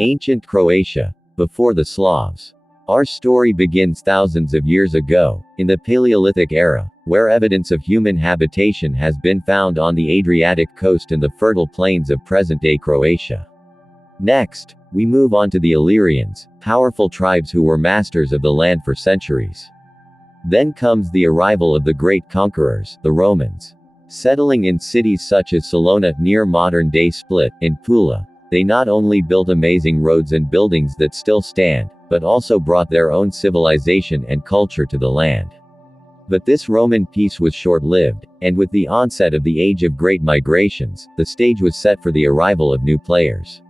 Ancient Croatia. Before the Slavs. Our story begins thousands of years ago, in the Paleolithic era, where evidence of human habitation has been found on the Adriatic coast and the fertile plains of present-day Croatia. Next, we move on to the Illyrians, powerful tribes who were masters of the land for centuries. Then comes the arrival of the great conquerors, the Romans. Settling in cities such as Salona near modern-day Split, and Pula, they not only built amazing roads and buildings that still stand, but also brought their own civilization and culture to the land. But this Roman peace was short-lived, and with the onset of the Age of Great Migrations, the stage was set for the arrival of new players.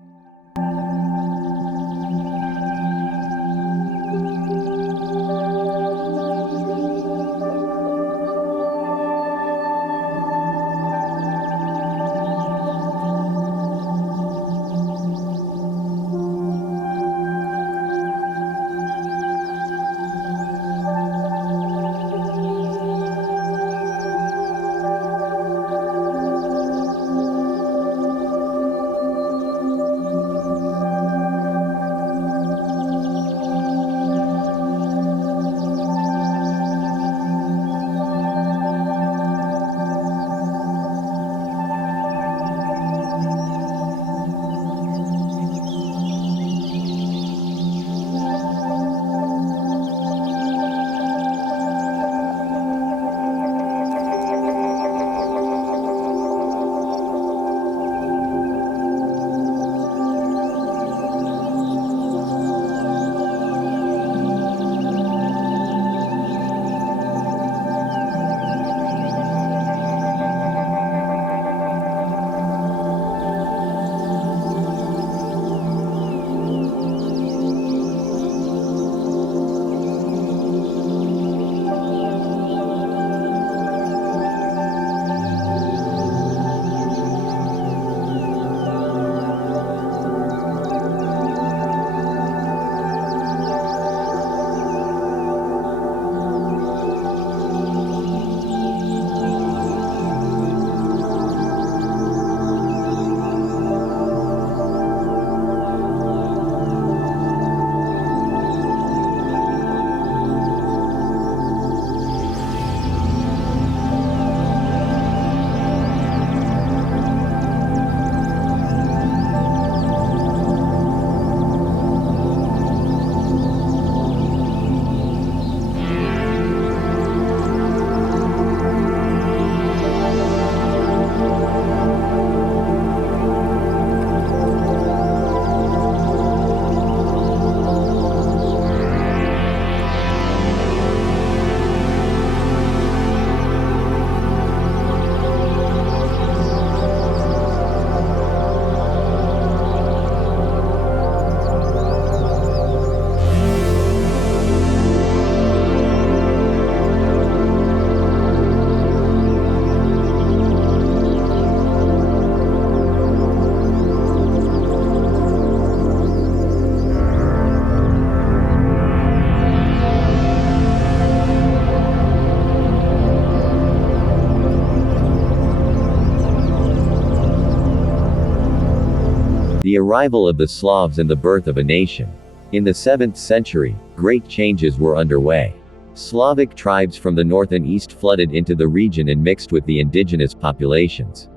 The arrival of the Slavs and the birth of a nation. In the 7th century, great changes were underway. Slavic tribes from the north and east flooded into the region and mixed with the indigenous populations.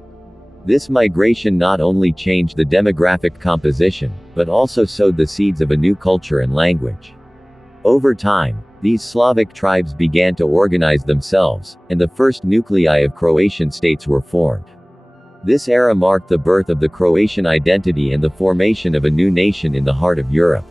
This migration not only changed the demographic composition, but also sowed the seeds of a new culture and language. Over time, these Slavic tribes began to organize themselves, and the first nuclei of Croatian states were formed. This era marked the birth of the Croatian identity and the formation of a new nation in the heart of Europe.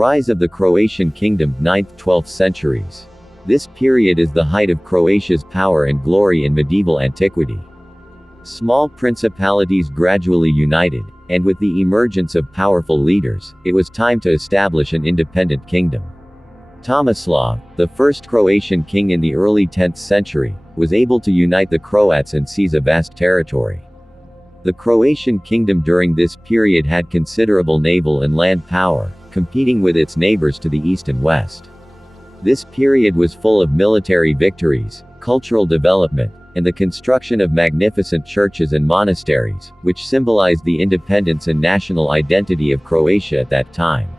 rise of the Croatian kingdom, 9th–12th centuries. This period is the height of Croatia's power and glory in medieval antiquity. Small principalities gradually united, and with the emergence of powerful leaders, it was time to establish an independent kingdom. Tomislav, the first Croatian king in the early 10th century, was able to unite the Croats and seize a vast territory. The Croatian kingdom during this period had considerable naval and land power, competing with its neighbors to the east and west. This period was full of military victories, cultural development, and the construction of magnificent churches and monasteries, which symbolized the independence and national identity of Croatia at that time.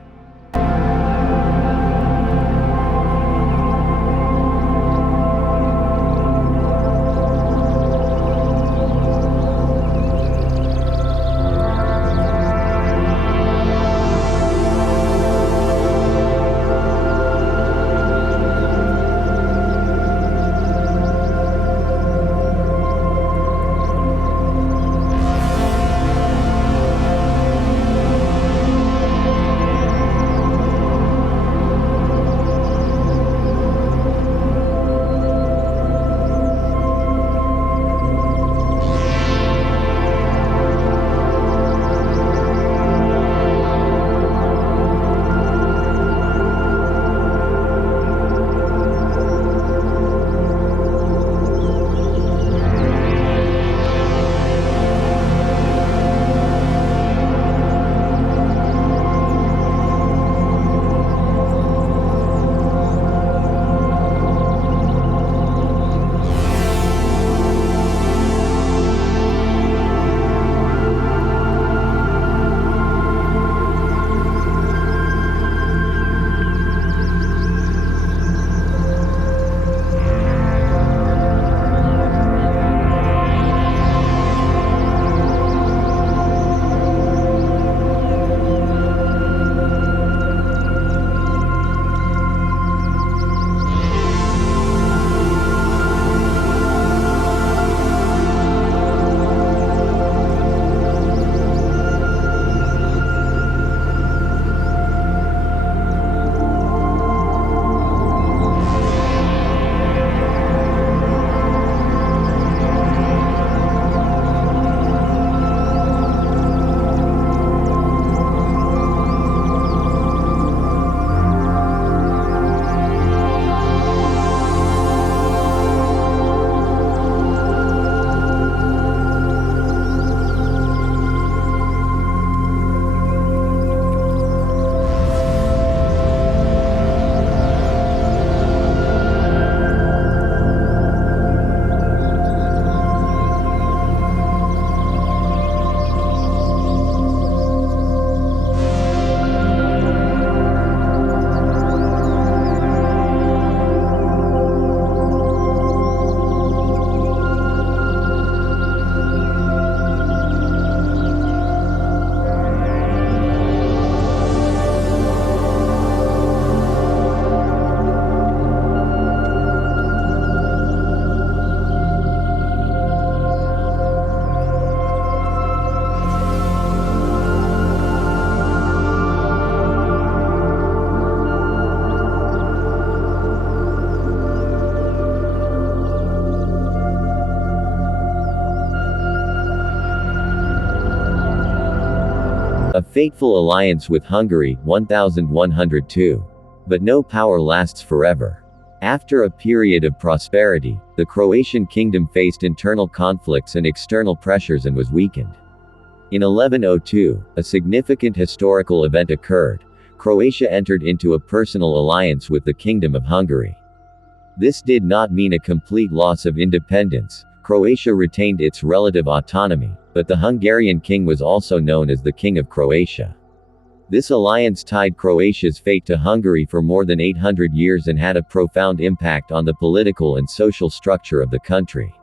A fateful alliance with Hungary, 1102. But no power lasts forever. After a period of prosperity, the Croatian kingdom faced internal conflicts and external pressures and was weakened. In 1102, a significant historical event occurred. Croatia entered into a personal alliance with the Kingdom of Hungary. This did not mean a complete loss of independence. Croatia retained its relative autonomy, but the Hungarian king was also known as the King of Croatia. This alliance tied Croatia's fate to Hungary for more than 800 years and had a profound impact on the political and social structure of the country.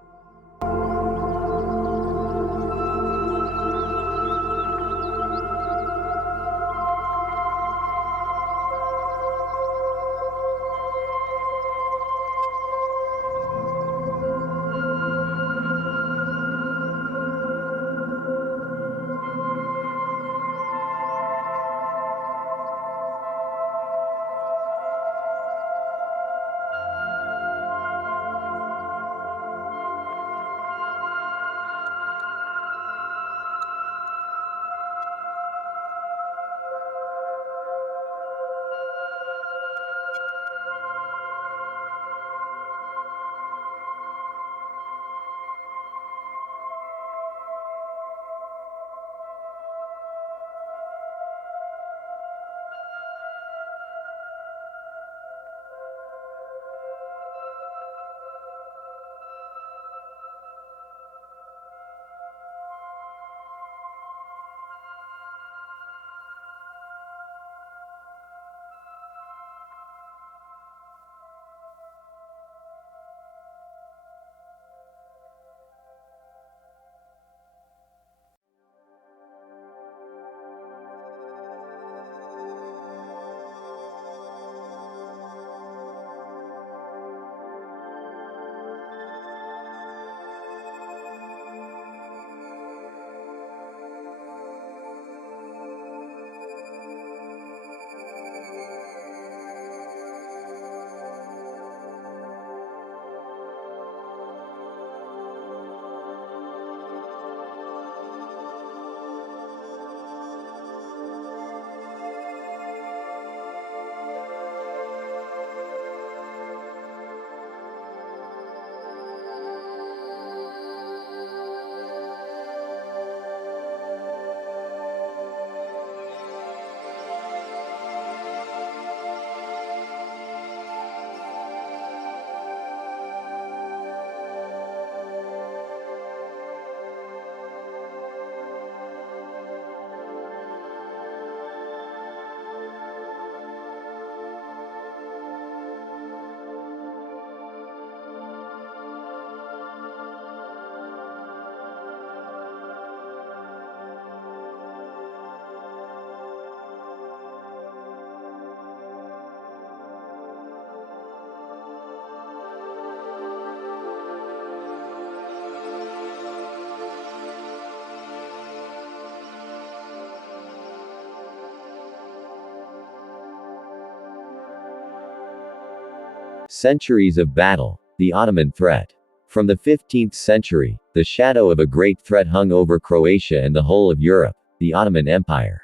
Centuries of battle. The Ottoman threat. From the 15th century, the shadow of a great threat hung over Croatia and the whole of Europe, the Ottoman Empire.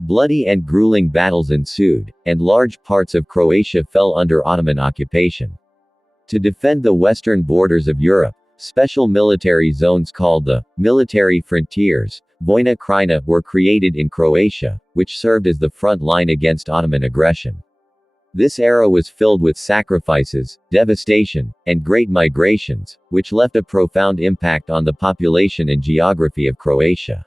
Bloody and grueling battles ensued, and large parts of Croatia fell under Ottoman occupation. To defend the western borders of Europe, special military zones called the military frontiers, Vojna Krajina, were created in Croatia, which served as the front line against Ottoman aggression. This era was filled with sacrifices, devastation, and great migrations, which left a profound impact on the population and geography of Croatia.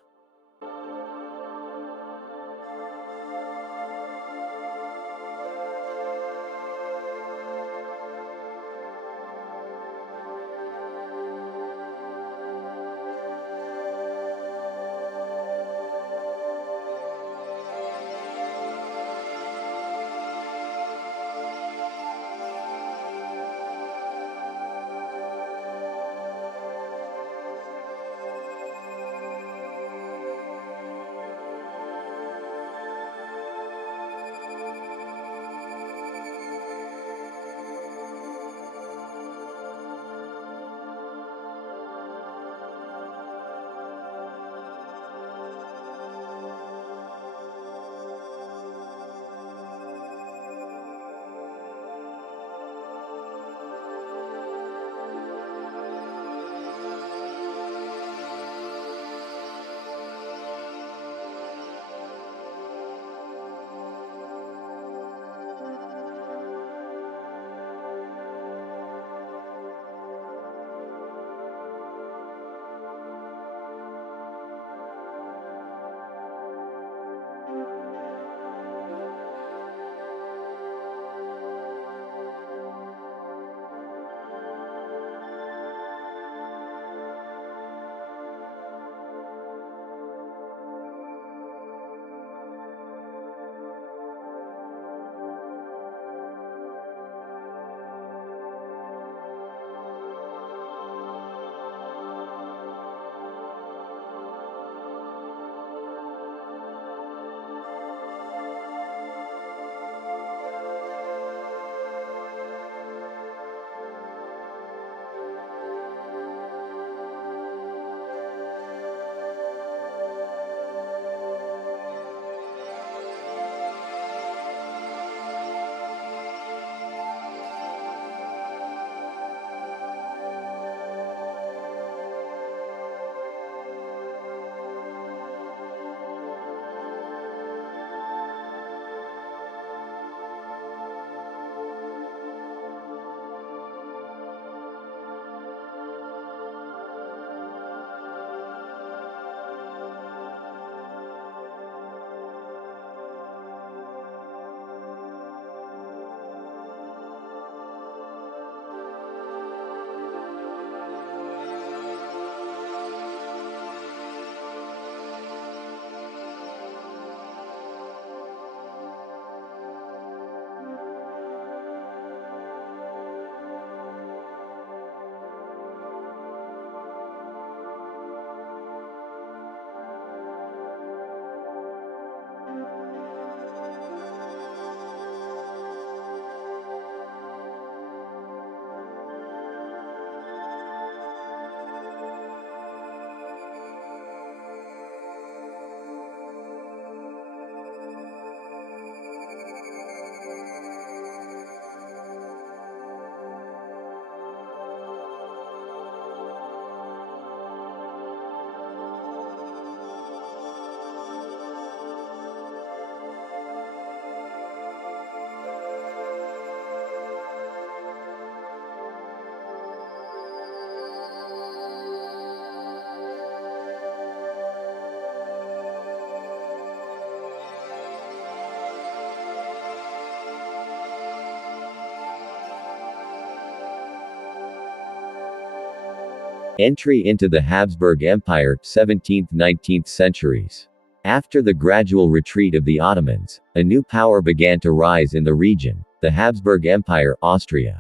Entry into the Habsburg Empire, 17th–19th centuries. After the gradual retreat of the Ottomans, a new power began to rise in the region, the Habsburg Empire, Austria.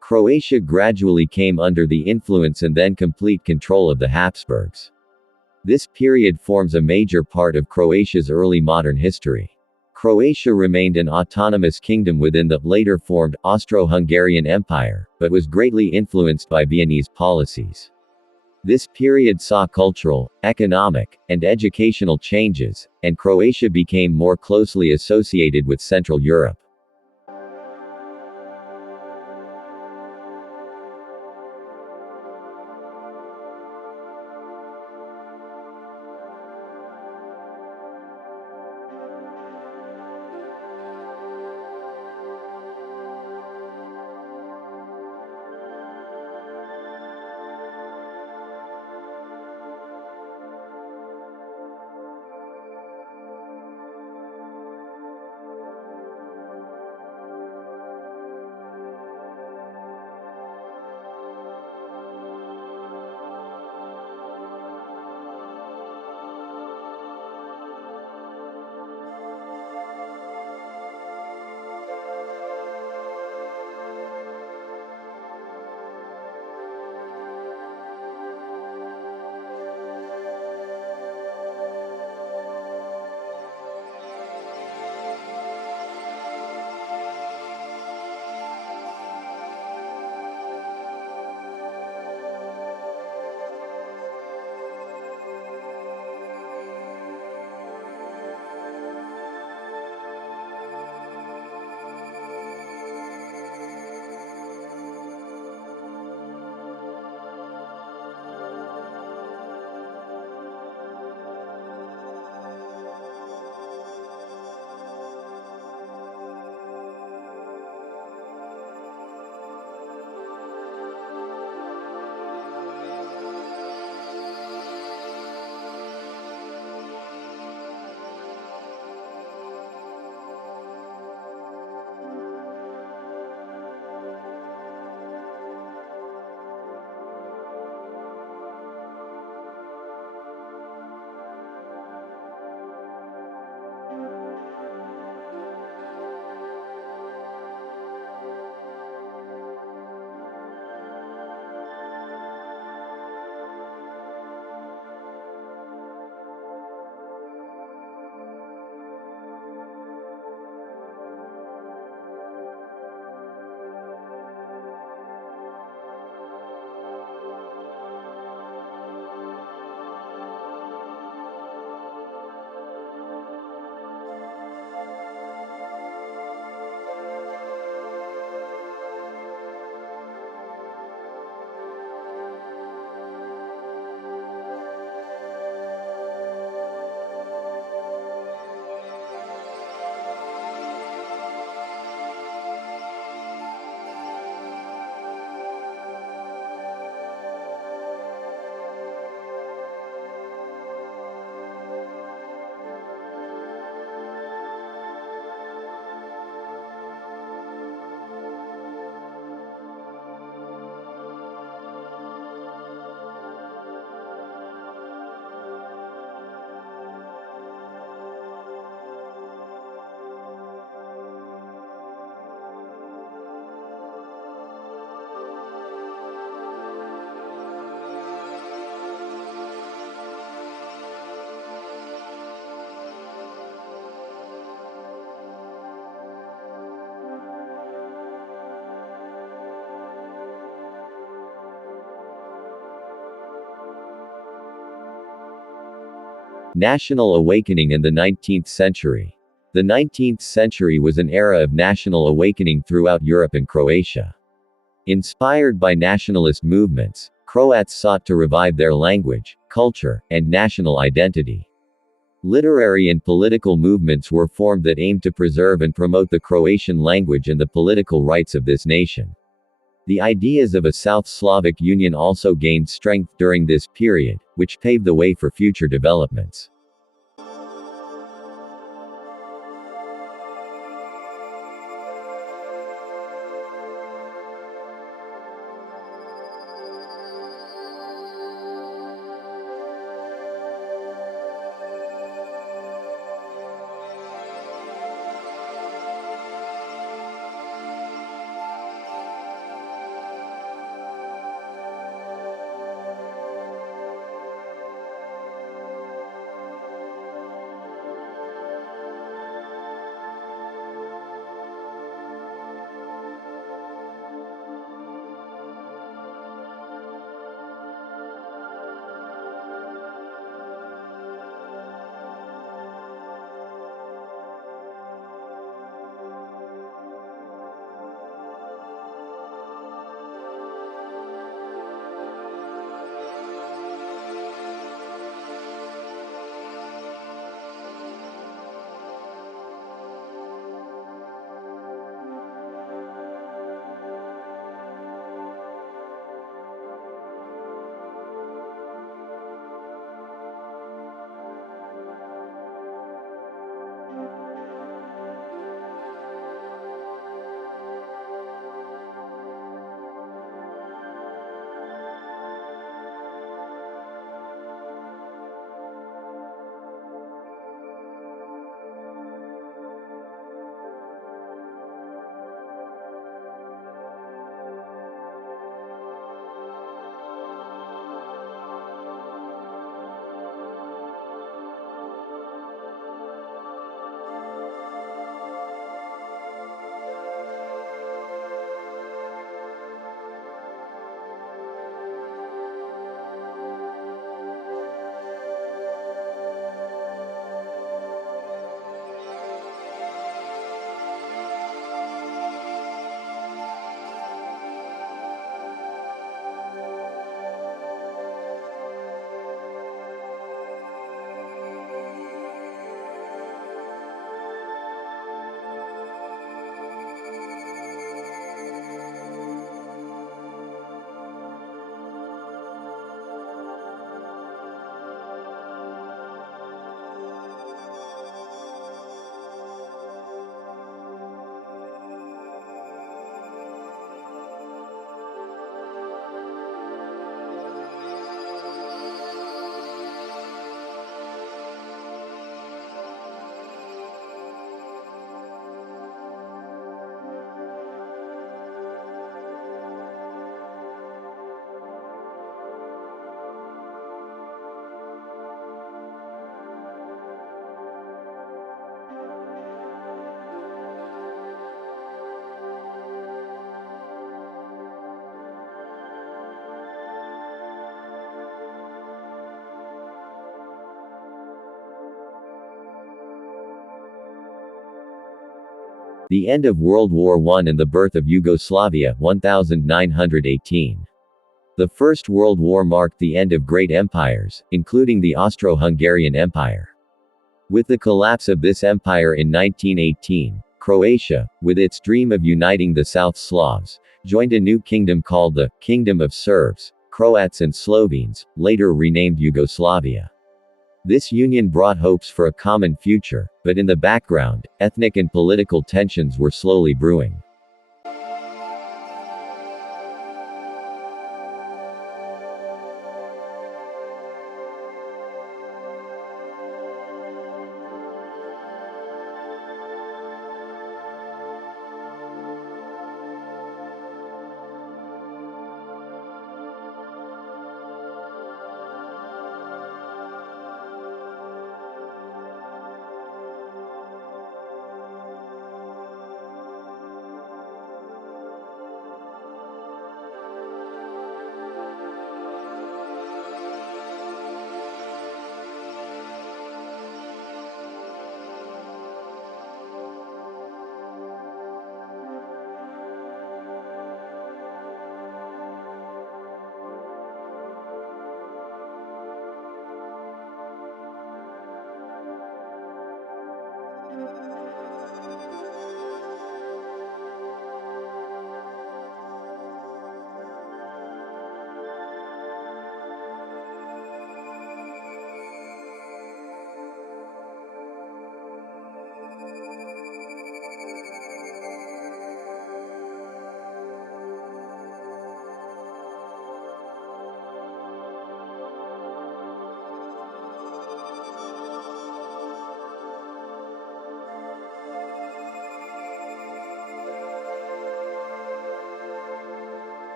Croatia gradually came under the influence and then complete control of the Habsburgs. This period forms a major part of Croatia's early modern history. Croatia remained an autonomous kingdom within the later formed Austro-Hungarian Empire, but was greatly influenced by Viennese policies. This period saw cultural, economic, and educational changes, and Croatia became more closely associated with Central Europe. National awakening in the 19th century. The 19th century was an era of national awakening throughout Europe and Croatia. Inspired by nationalist movements, Croats sought to revive their language, culture, and national identity. Literary and political movements were formed that aimed to preserve and promote the Croatian language and the political rights of this nation. The ideas of a South Slavic Union also gained strength during this period, which paved the way for future developments. The end of World War I and the birth of Yugoslavia, 1918. The First World War marked the end of great empires, including the Austro-Hungarian Empire. With the collapse of this empire in 1918, Croatia, with its dream of uniting the South Slavs, joined a new kingdom called the Kingdom of Serbs, Croats and Slovenes, later renamed Yugoslavia. This union brought hopes for a common future, but in the background, ethnic and political tensions were slowly brewing.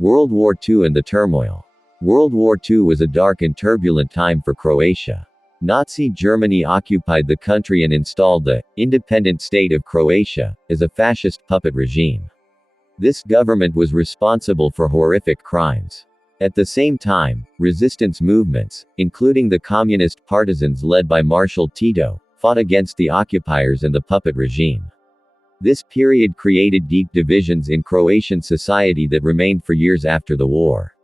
World War II and the turmoil. World War II was a dark and turbulent time for Croatia. Nazi Germany occupied the country and installed the independent state of Croatia as a fascist puppet regime. This government was responsible for horrific crimes. At the same time, resistance movements, including the communist partisans led by Marshal Tito, fought against the occupiers and the puppet regime. This period created deep divisions in Croatian society that remained for years after the war.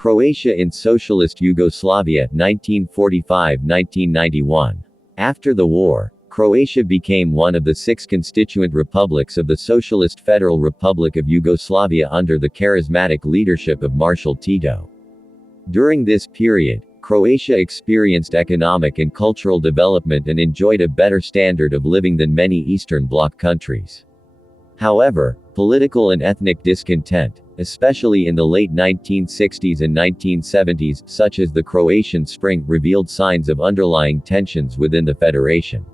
Croatia in Socialist Yugoslavia, 1945–1991. After the war, Croatia became one of the 6 constituent republics of the Socialist Federal Republic of Yugoslavia under the charismatic leadership of Marshal Tito. During this period, Croatia experienced economic and cultural development and enjoyed a better standard of living than many Eastern Bloc countries. However, political and ethnic discontent, especially in the late 1960s and 1970s, such as the Croatian Spring, revealed signs of underlying tensions within the federation.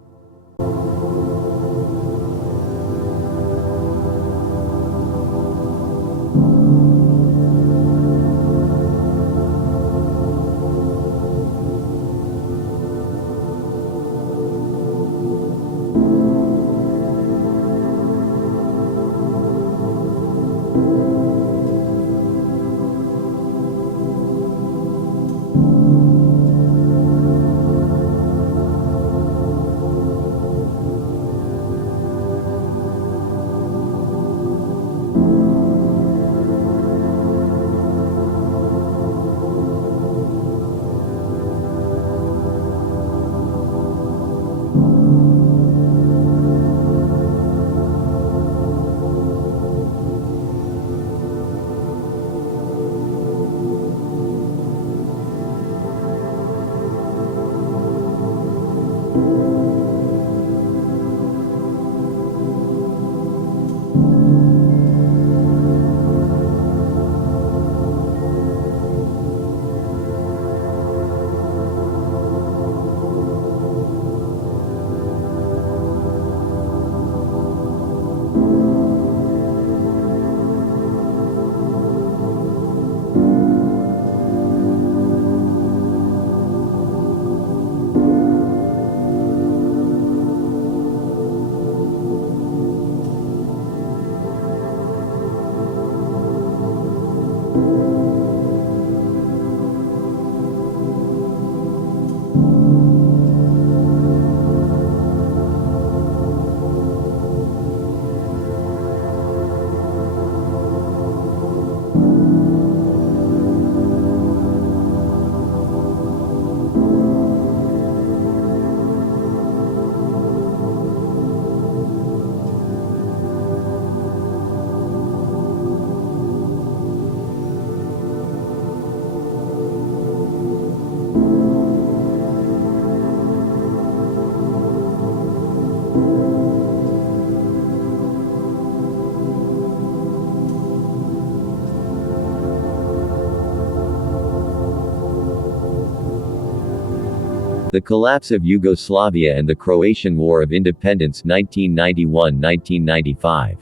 The collapse of Yugoslavia and the Croatian War of Independence 1991–1995.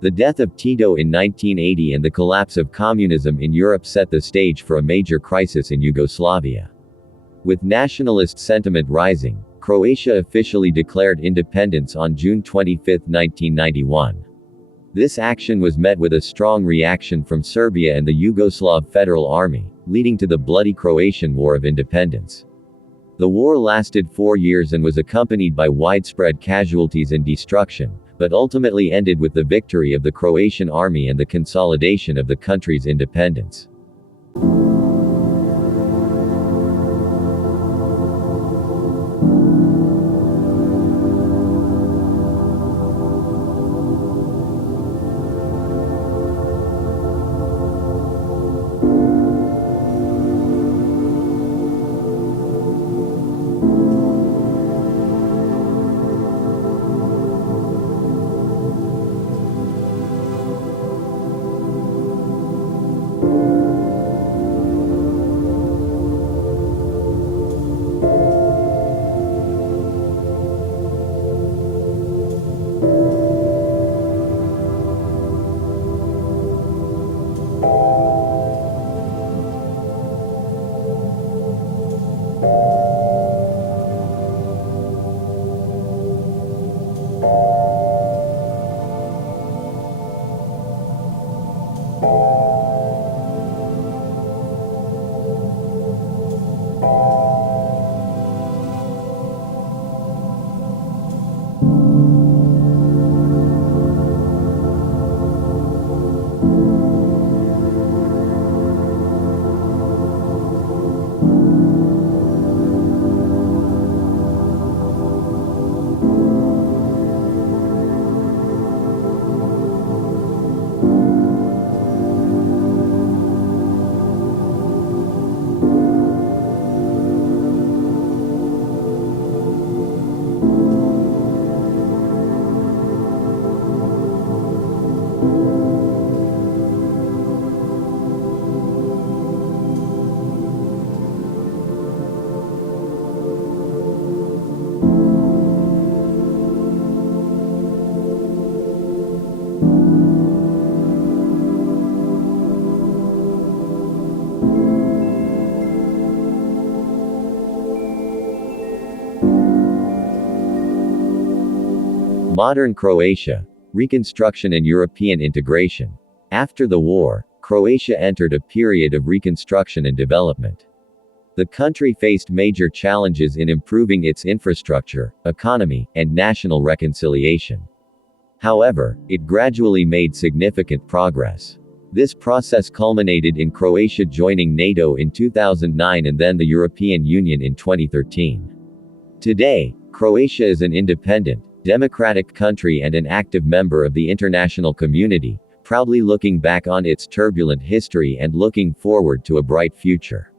The death of Tito in 1980 and the collapse of communism in Europe set the stage for a major crisis in Yugoslavia. With nationalist sentiment rising, Croatia officially declared independence on June 25, 1991. This action was met with a strong reaction from Serbia and the Yugoslav Federal Army, leading to the bloody Croatian War of Independence. The war lasted 4 years and was accompanied by widespread casualties and destruction, but ultimately ended with the victory of the Croatian army and the consolidation of the country's independence. Modern Croatia. Reconstruction and European integration. After the war, Croatia entered a period of reconstruction and development. The country faced major challenges in improving its infrastructure, economy, and national reconciliation. However, it gradually made significant progress. This process culminated in Croatia joining NATO in 2009 and then the European Union in 2013. Today, Croatia is an independent, democratic country and an active member of the international community, proudly looking back on its turbulent history and looking forward to a bright future.